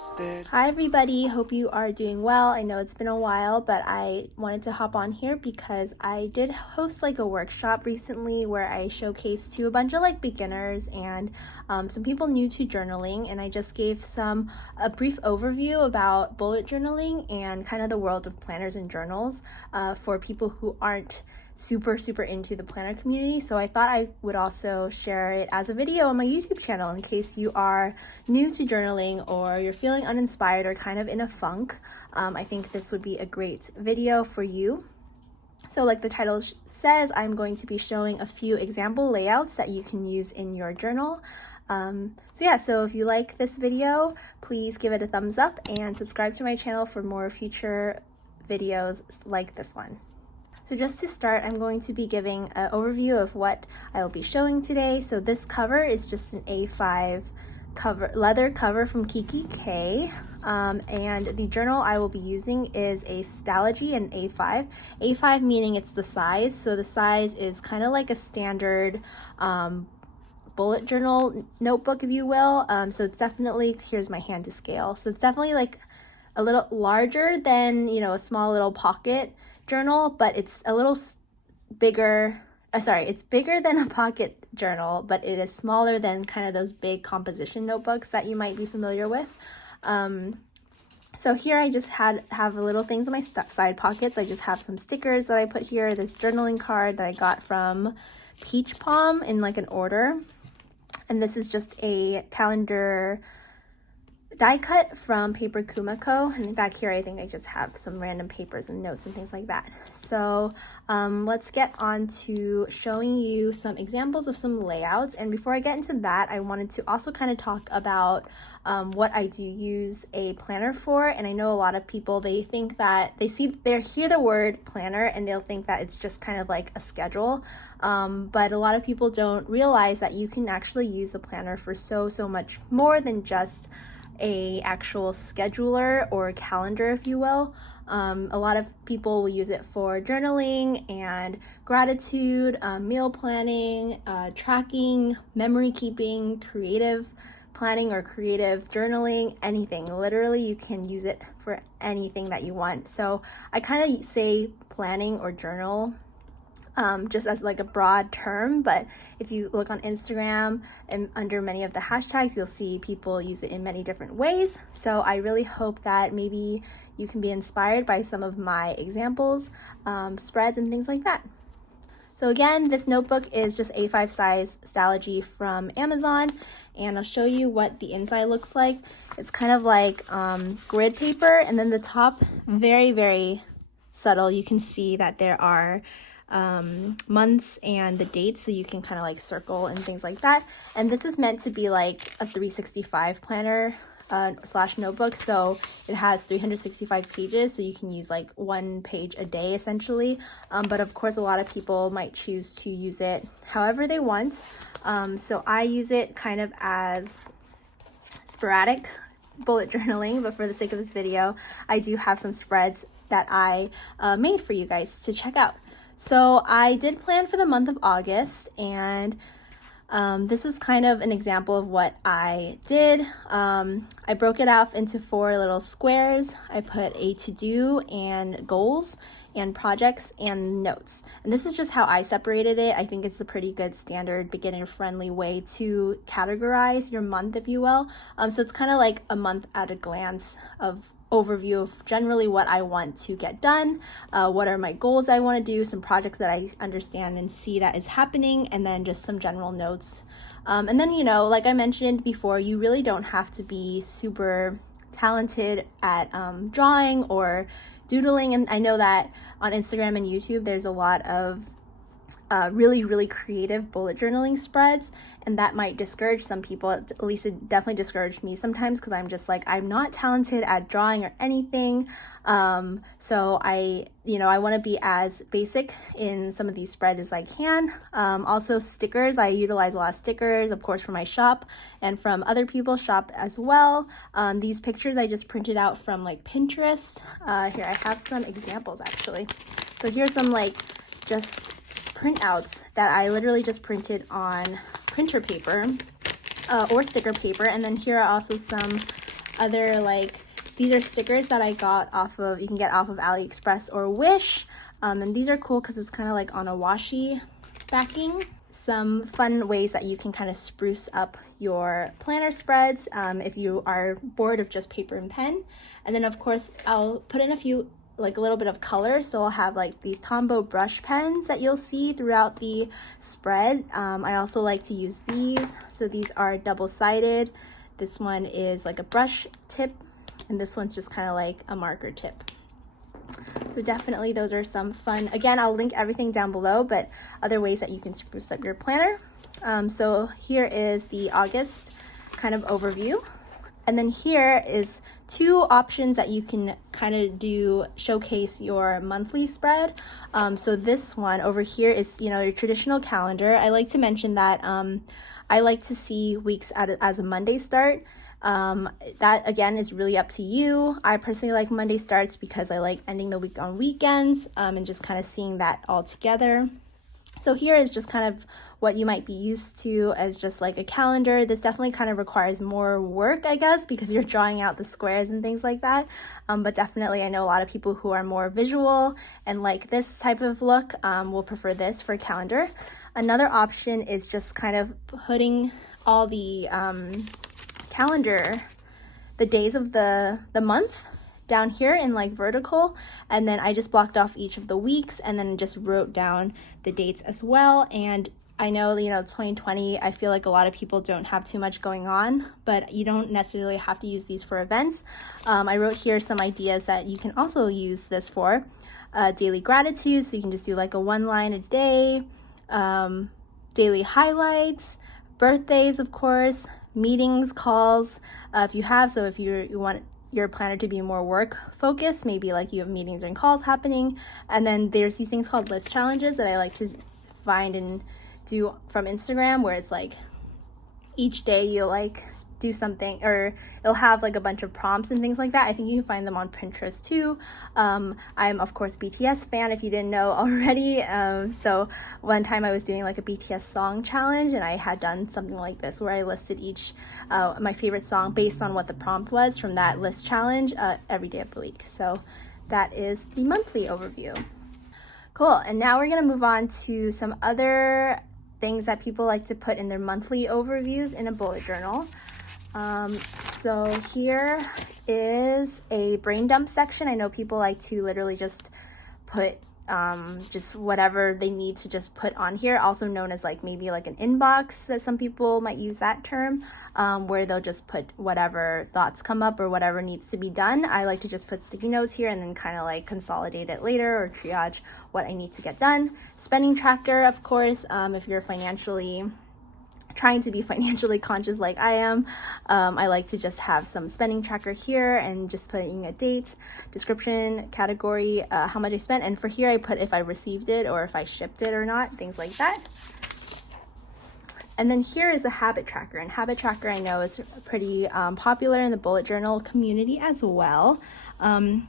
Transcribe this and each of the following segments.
twisted. Hi everybody, hope you are doing well. I know it's been a while, but I wanted to hop on here because I did host like a workshop recently where I showcased to a bunch of like beginners and some people new to journaling, and I just gave a brief overview about bullet journaling and kind of the world of planners and journals for people who aren't super into the planner community. So I thought I would also share it as a video on my YouTube channel in case you are new to journaling or you're feeling uninspired or kind of in a funk. I think this would be a great video for you. So like the title says, I'm going to be showing a few example layouts that you can use in your journal. So if you like this video, please give it a thumbs up and subscribe to my channel for more future videos like this one. So just to start, I'm going to be giving an overview of what I will be showing today. So this cover is just an A5 leather cover from Kiki K. And the journal I will be using is a Stalogy and A5. A5 meaning it's the size. So the size is kind of like a standard bullet journal notebook, if you will. So it's definitely, here's my hand to scale. So it's definitely like a little larger than, a small little pocket journal, but it's a little bigger. It's bigger than a pocket journal, but it is smaller than kind of those big composition notebooks that you might be familiar with. So here I just have little things in my side pockets. I just have some stickers that I put here, this journaling card that I got from Peach Palm in like an order. And this is just a calendar die cut from Paper Kumiko, and back here I think I just have some random papers and notes and things like that. So let's get on to showing you some examples of some layouts. And before I get into that, I wanted to also kind of talk about what I do use a planner for. And I know a lot of people, they think that they hear the word planner and they'll think that it's just kind of like a schedule, but a lot of people don't realize that you can actually use a planner for so much more than just a actual scheduler or calendar, if you will. A lot of people will use it for journaling and gratitude, meal planning, tracking, memory keeping, creative planning or creative journaling, anything. Literally, you can use it for anything that you want. So I kind of say planning or journal just as like a broad term, but if you look on Instagram and under many of the hashtags, you'll see people use it in many different ways. So I really hope that maybe you can be inspired by some of my examples, spreads and things like that. So again, this notebook is just A5 size Stalogy from Amazon, and I'll show you what the inside looks like. It's kind of like grid paper, and then the top, very subtle. You can see that there are months and the dates, so you can kind of like circle and things like that. And this is meant to be like a 365 planner slash notebook, so it has 365 pages, so you can use like one page a day essentially. But of course a lot of people might choose to use it however they want. So I use it kind of as sporadic bullet journaling, but for the sake of this video I do have some spreads that I made for you guys to check out. So I did plan for the month of August, and this is kind of an example of what I did. I broke it off into 4 little squares. I put a to-do and goals and projects and notes. And this is just how I separated it. I think it's a pretty good standard beginner-friendly way to categorize your month, if you will. So it's kind of like a month at a glance of overview of generally what I want to get done, what are my goals I want to do, some projects that I understand and see that is happening, and then just some general notes. And then, like I mentioned before, you really don't have to be super talented at drawing or doodling. And I know that on Instagram and YouTube, there's a lot of really creative bullet journaling spreads, and that might discourage some people. At least it definitely discouraged me sometimes, because I'm just like, I'm not talented at drawing or anything. So I want to be as basic in some of these spreads as I can. Also stickers, I utilize a lot of stickers, of course, from my shop and from other people's shop as well. These pictures I just printed out from like Pinterest. Here I have some examples actually. So here's some like just printouts that I literally just printed on printer paper or sticker paper. And then here are also some other, like, these are stickers that I got off of, you can get off of AliExpress or Wish. And these are cool because it's kind of like on a washi backing. Some fun ways that you can kind of spruce up your planner spreads if you are bored of just paper and pen. And then of course I'll put in a few, like a little bit of color, so I'll have like these Tombow brush pens that you'll see throughout the spread. I also like to use these, so these are double-sided. This one is like a brush tip and this one's just kind of like a marker tip. So definitely those are some fun. Again, I'll link everything down below, but other ways that you can spruce up your planner. So here is the August kind of overview. And then here is 2 options that you can kind of do showcase your monthly spread. So this one over here is, you know, your traditional calendar. I like to mention that I like to see weeks as a Monday start. That again is really up to you. I personally like Monday starts because I like ending the week on weekends and just kind of seeing that all together. So here is just kind of what you might be used to as just like a calendar. This definitely kind of requires more work, I guess, because you're drawing out the squares and things like that. But definitely I know a lot of people who are more visual and like this type of look will prefer this for a calendar. Another option is just kind of putting all the calendar, the days of the month down here in like vertical, and then I just blocked off each of the weeks and then just wrote down the dates as well. And I know, you know, 2020, I feel like a lot of people don't have too much going on, but you don't necessarily have to use these for events. I wrote here some ideas that you can also use this for. Daily gratitude, so you can just do like a 1 line a day, daily highlights, birthdays, of course, meetings, calls, if you have. So if you want your planner to be more work focused, maybe like you have meetings and calls happening. And then there's these things called list challenges that I like to find and do from Instagram, where it's like each day you'll like do something, or it'll have like a bunch of prompts and things like that. I think you can find them on Pinterest too. I'm of course a BTS fan, if you didn't know already. So one time I was doing like a BTS song challenge, and I had done something like this where I listed each my favorite song based on what the prompt was from that list challenge every day of the week. So that is the monthly overview. Cool, and now we're gonna move on to some other things that people like to put in their monthly overviews in a bullet journal. So here is a brain dump section. I know people like to literally just put just whatever they need to just put on here, also known as like maybe like an inbox, that some people might use that term, where they'll just put whatever thoughts come up or whatever needs to be done. I like to just put sticky notes here and then kind of like consolidate it later or triage what I need to get done. Spending tracker, of course, if you're trying to be financially conscious like I am, I like to just have some spending tracker here and just putting a date, description, category, how much I spent, and for here I put if I received it or if I shipped it or not, things like that. And then here is a habit tracker, and habit tracker I know is pretty popular in the bullet journal community as well.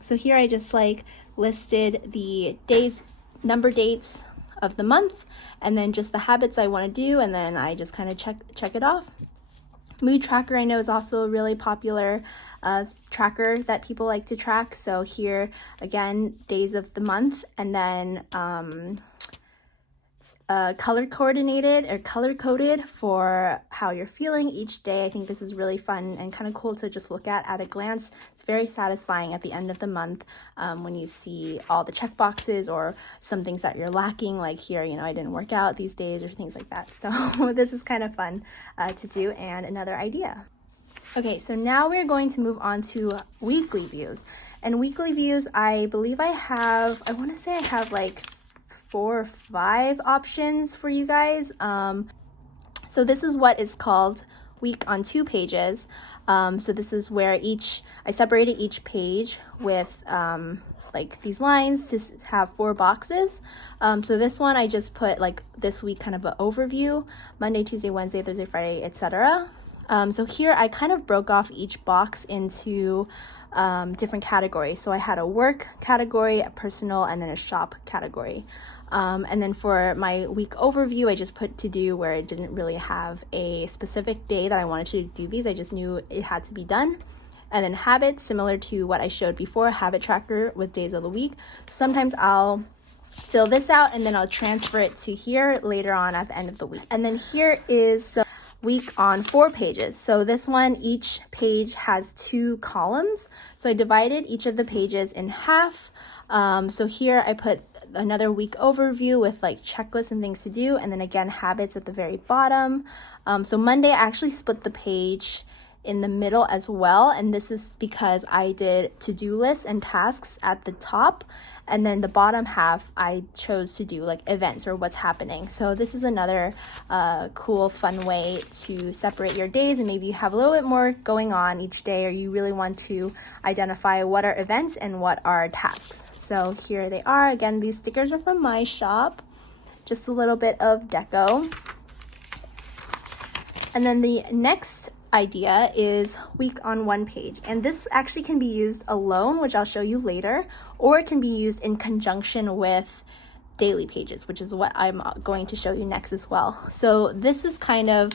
So here I just like listed the days, number dates of the month, and then just the habits I want to do, and then I just kind of check it off. Mood tracker I know is also a really popular tracker that people like to track. So here again, days of the month, and then color coordinated or color coded for how you're feeling each day. I think this is really fun and kind of cool to just look at a glance. It's very satisfying at the end of the month when you see all the check boxes or some things that you're lacking, like here, you know, I didn't work out these days or things like that. So this is kind of fun to do, and another idea. Okay, so now we're going to move on to weekly views. And weekly views, I believe I want to say I have like 4 or 5 options for you guys. So this is what is called week on 2 pages. So this is where I separated each page with like these lines to have 4 boxes. So this one I just put like this week kind of an overview, Monday, Tuesday, Wednesday, Thursday, Friday, etc. So here I kind of broke off each box into different categories. So I had a work category, a personal, and then a shop category. And then for my week overview, I just put to do where it didn't really have a specific day that I wanted to do these. I just knew it had to be done. And then habits, similar to what I showed before, habit tracker with days of the week. Sometimes I'll fill this out and then I'll transfer it to here later on at the end of the week. And then here is the week on 4 pages. So this one, each page has 2 columns. So I divided each of the pages in half. So here I put another week overview with like checklists and things to do, and then again habits at the very bottom. So Monday I actually split the page in the middle as well, and this is because I did to-do lists and tasks at the top, and then the bottom half I chose to do like events or what's happening. So this is another cool fun way to separate your days, and maybe you have a little bit more going on each day, or you really want to identify what are events and what are tasks. So here they are. Again, these stickers are from my shop, just a little bit of deco. And then the next idea is week on 1 page, and this actually can be used alone, which I'll show you later, or it can be used in conjunction with daily pages, which is what I'm going to show you next as well. So this is kind of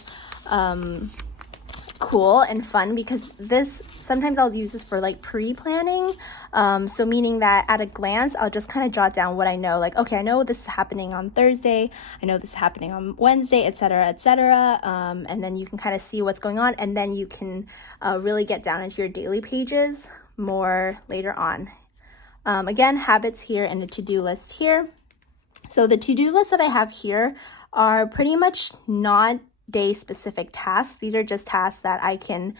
cool and fun because this sometimes I'll use this for like pre-planning, so meaning that at a glance I'll just kind of jot down what I know, like okay, I know this is happening on Thursday, I know this is happening on Wednesday, etc., and then you can kind of see what's going on, and then you can really get down into your daily pages more later on. Again, habits here and the to-do list here. So the to-do list that I have here are pretty much not day specific tasks. These are just tasks that I can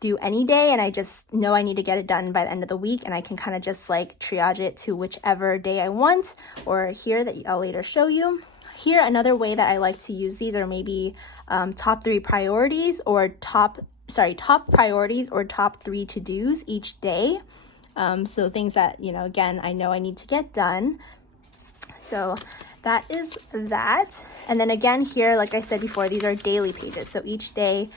do any day, and I just know I need to get it done by the end of the week, and I can kind of just like triage it to whichever day I want, or here that I'll later show you. Here, another way that I like to use these are maybe top priorities or top priorities or top 3 to-dos each day. So things that, you know, again, I know I need to get done. So that is that. And then again here, like I said before, these are daily pages. So each day,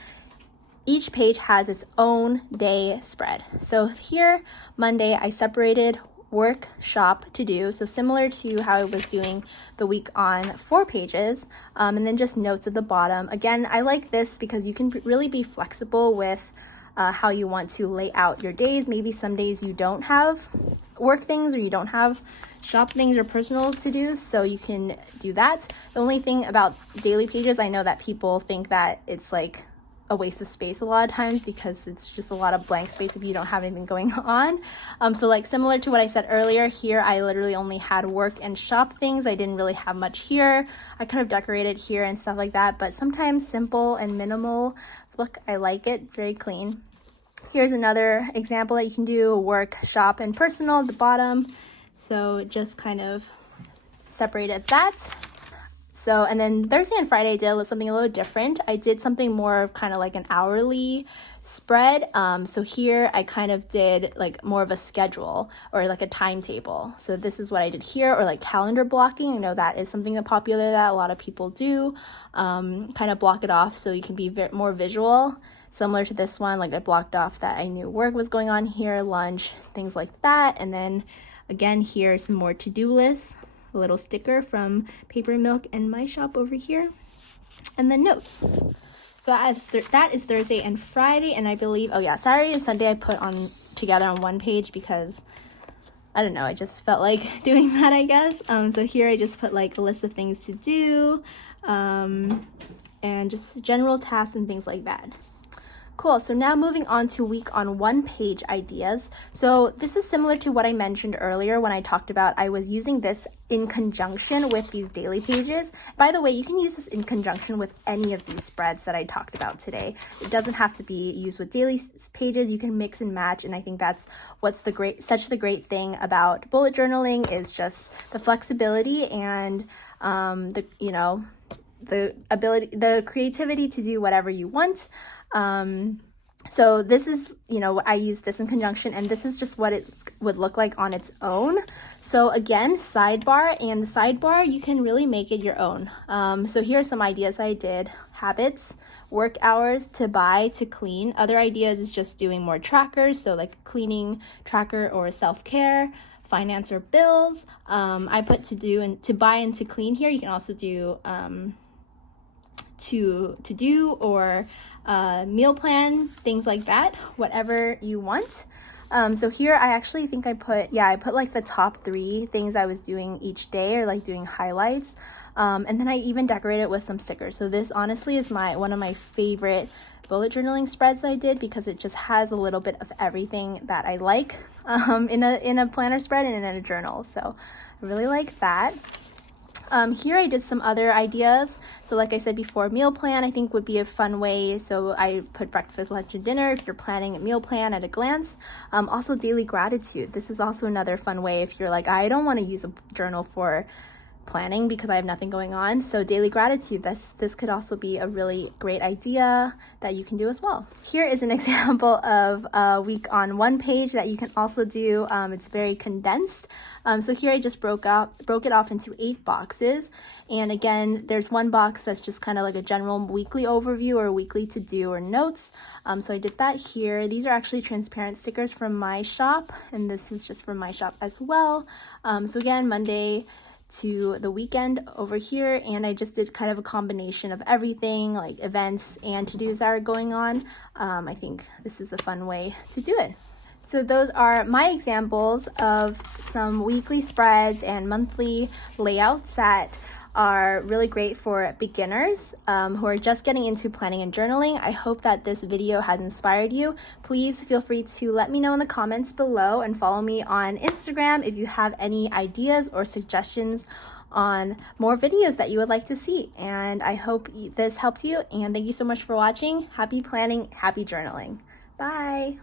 each page has its own day spread. So here, Monday, I separated work, shop, to do. So similar to how I was doing the week on 4 pages, and then just notes at the bottom. Again, I like this because you can really be flexible with how you want to lay out your days. Maybe some days you don't have work things, or you don't have shop things or personal to-dos, so you can do that. The only thing about daily pages, I know that people think that it's like a waste of space a lot of times because it's just a lot of blank space if you don't have anything going on. So like similar to what I said earlier, here I literally only had work and shop things. I didn't really have much here. I could have decorated here and stuff like that, but sometimes simple and minimal. Look, I like it, very clean. Here's another example that you can do: work, shop, and personal at the bottom. So just kind of separated that. So, and then Thursday and Friday I did something a little different. I did something more of kind of like an hourly spread. So here I kind of did like more of a schedule or like a timetable. So this is what I did here, or like calendar blocking. You know, that is something popular that a lot of people do. Kind of block it off so you can be more visual. Similar to this one, like I blocked off that I knew work was going on here, lunch, things like that. And then again, here some more to-do lists. A little sticker from Paper Milk and my shop over here, and then notes. So that is Thursday and Friday, and I believe, oh yeah, Saturday and Sunday I put on together on 1 page because I don't know, I just felt like doing that, I guess. So here I just put like a list of things to do, and just general tasks and things like that. Cool, so now moving on to week on 1 page ideas. So this is similar to what I mentioned earlier when I talked about I was using this in conjunction with these daily pages. By the way, you can use this in conjunction with any of these spreads that I talked about today. It doesn't have to be used with daily pages. You can mix and match, and I think that's what's the great thing about bullet journaling is just the flexibility and the ability, the creativity to do whatever you want. So this is, I use this in conjunction, and this is just what it would look like on its own. So again, sidebar, and the sidebar, you can really make it your own. So here are some ideas I did: habits, work hours, to buy, to clean. Other ideas is just doing more trackers, so like cleaning tracker or self-care, finance or bills. I put to do and to buy and to clean here. You can also do to do or meal plan, things like that, whatever you want. So here I actually think I put like the top 3 things I was doing each day, or like doing highlights. And then I even decorated with some stickers. So this honestly is one of my favorite bullet journaling spreads that I did, because it just has a little bit of everything that I like in a planner spread and in a journal. So I really like that. Here I did some other ideas. So like I said before, meal plan I think would be a fun way. So I put breakfast, lunch, and dinner if you're planning a meal plan at a glance. Also daily gratitude. This is also another fun way if you're like, I don't want to use a journal for planning because I have nothing going on. So daily gratitude, this could also be a really great idea that you can do as well. Here is an example of a week on one page that you can also do. It's very condensed. So here I just broke it off into 8 boxes. And again, there's one box that's just kind of like a general weekly overview or weekly to do or notes. So I did that here. These are actually transparent stickers from my shop, and this is just from my shop as well. So again, Monday to the weekend over here, and I just did kind of a combination of everything, like events and to-dos that are going on. I think this is a fun way to do it. So those are my examples of some weekly spreads and monthly layouts that are really great for beginners who are just getting into planning and journaling. I hope that this video has inspired you. Please feel free to let me know in the comments below, and follow me on Instagram if you have any ideas or suggestions on more videos that you would like to see. And I hope this helped you, and thank you so much for watching. Happy planning, happy journaling. Bye.